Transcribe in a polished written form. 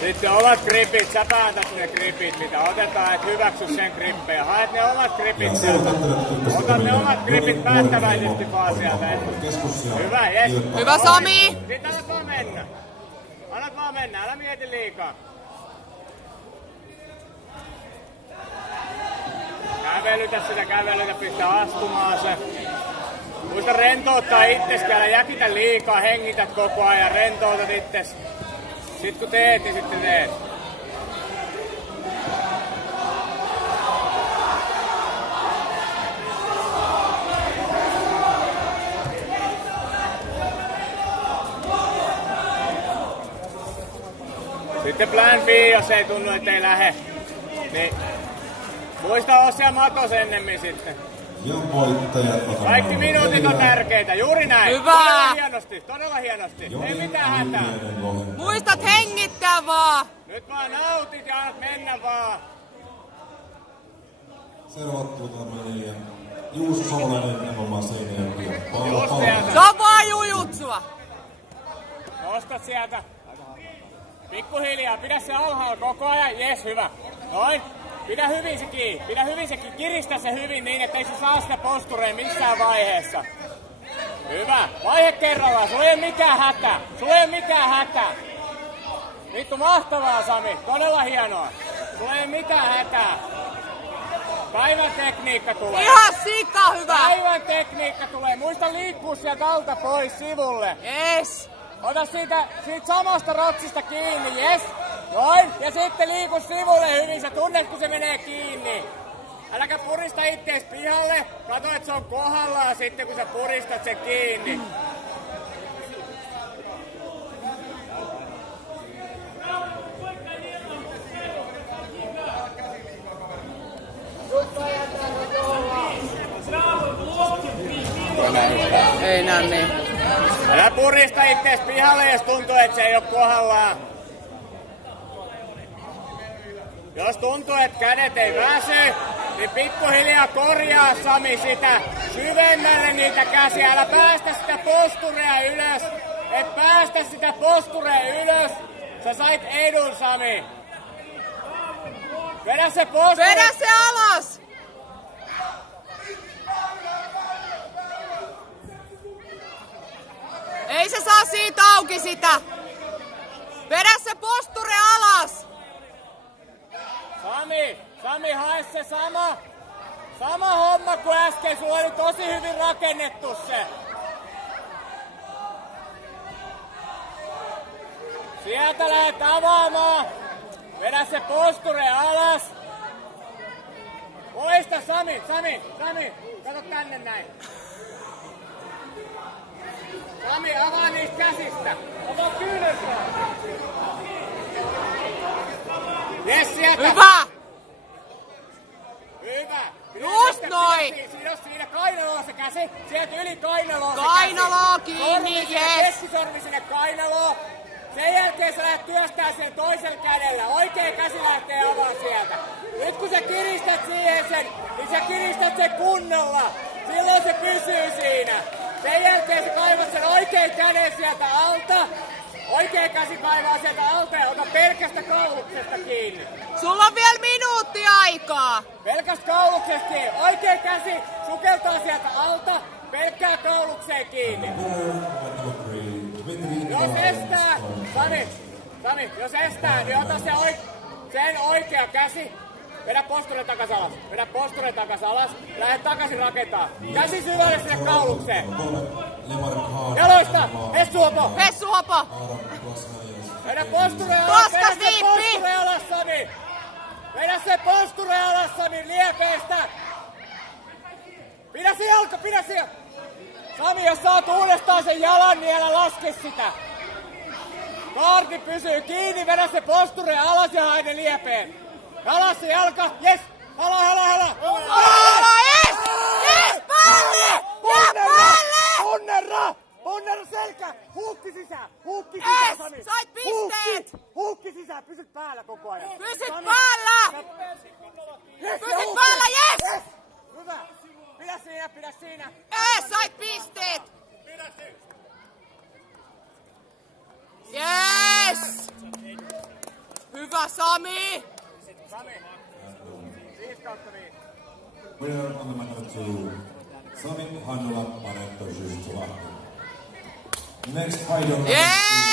Sitten omat gripit, sä päätät ne gripit, mitä otetaan, et hyväksy sen grippejä. Haet ne omat gripit sieltä. Ota ne omat gripit päättäväisesti vaan sieltä. Hyvä, jes. Hyvä Sami! Sitten annat vaan mennä. Annat vaan mennä, älä mieti liikaa. Kävelytä, pistää astumaan se. Muista rentouttaa itsesi, älä jäkitä liikaa, hengität koko ajan, rentoutat itsesi. Sitten kun teet, niin sitten teet. Sitten plan B, jos ei tunnu, ettei lähe. Niin muista olla siellä matos ennemmin sitten. Kaikki minuutit on tärkeitä, juuri näin. Hyvä! Todella hienosti. Ei mitään hätää. Muistat hengittää vaan! Nyt vaan nautit ja annat mennä vaan. Seuraavat Juuso Savolainen, MMA Seinäjoki. Se on vaan jujutsua! Nostat sieltä. Pikkuhiljaa, pidä se alhaalla koko ajan. Jes, hyvä. Noin. Pidä hyvin se kiinni. Kiristä se hyvin niin, ettei se saa sitä postureja missään vaiheessa. Hyvä. Vaihe kerrallaan. Sulla ei ole mikään hätä. Vittu mahtavaa, Sami. Todella hienoa. Sulla ei mitään hätää. Päivän tekniikka tulee. Ihan sika hyvä! Päivän tekniikka tulee. Muista liikkua sieltä alta pois sivulle. Yes! Ota siitä samasta rotsista kiinni, jes. Noin. Ja sitten liiku sivulle hyvin. Sä tunnet, kun se menee kiinni. Äläkä purista ittees pihalle. Kato, että se on kohdallaan sitten, kun sä puristat sen kiinni. Ei näe niin. Älä purista ittees pihalle, jos tuntuu, että se ei oo kohdallaan. Jos tuntuu, että kädet ei väsy, niin pikkuhiljaa korjaa, Sami, sitä syvemmälle niitä käsiä. Älä päästä sitä posturea ylös. Et päästä sitä posturea ylös. Sä sait edun, Sami. Vedä se posture. Vedä se alas! Ei se saa siitä auki sitä! Vedä se posture alas! Sami, hae se sama homma kuin äsken. Sulla oli tosi hyvin rakennettu se. Sieltä lähdet avaamaan. Vedä se posture alas. Poista, Sami. Kato tänne näin. Sami, avaa niistä käsistä. Ota kyyneltä. Jes, sieltä. Hyvä! Just noin! Siinä kainaloa se käsi. Sieltä yli kainaloa se Kainaloa käsi. kiinni, jes! Keskisormi sinne kainaloon. Sen jälkeen sä lähdet työstää sen toisella kädellä. Oikea käsi lähtee avaan sieltä. Nyt kun sä kiristät siihen sen, niin sä kiristät sen kunnolla. Silloin se pysyy siinä. Sen jälkeen sä kaivat sen oikean käden sieltä alta. Oikea käsi kaivaa sieltä alta ja ota pelkästä kauluksesta kiinni. Sulla on vielä minuutti aikaa. Pelkästä kauluksesta kiinni. Oikea käsi sukeltaa sieltä alta. Pelkkää kaulukseen kiinni. Jos estää, Sami, jos estää, niin ota sen oikea käsi. Vedä posture takas alas. Lähde takaisin rakentaa. Käsi syvälle sinne kaulukseen. Jaloista! Hessuhopo! Vedä posture alas, Sami! Vedä se posture alas, Sami, liepeestä! Pidä se jalka! Sami, jos saat uudestaan sen jalan, niin älä laske sitä! Kaarti pysyy kiinni, vedä se posture alas ja hae ne liepeen! Alas se jalka, jes! Hala! Yes! Päälle! Ja päälle! Punnerra selkä! Huukki sisään, Sami! Sait pisteet! Huukki sisään, pysyt päällä koko ajan! Pysyt päällä! Pysyt päällä, jes! Hyvä! Pidä siinä! Sait pisteet! Yes! Hyvä Sami! Sami. 5/5. Winner on the matter to Sami Hannula, Paretto Systolahti. Next fight on Yeah!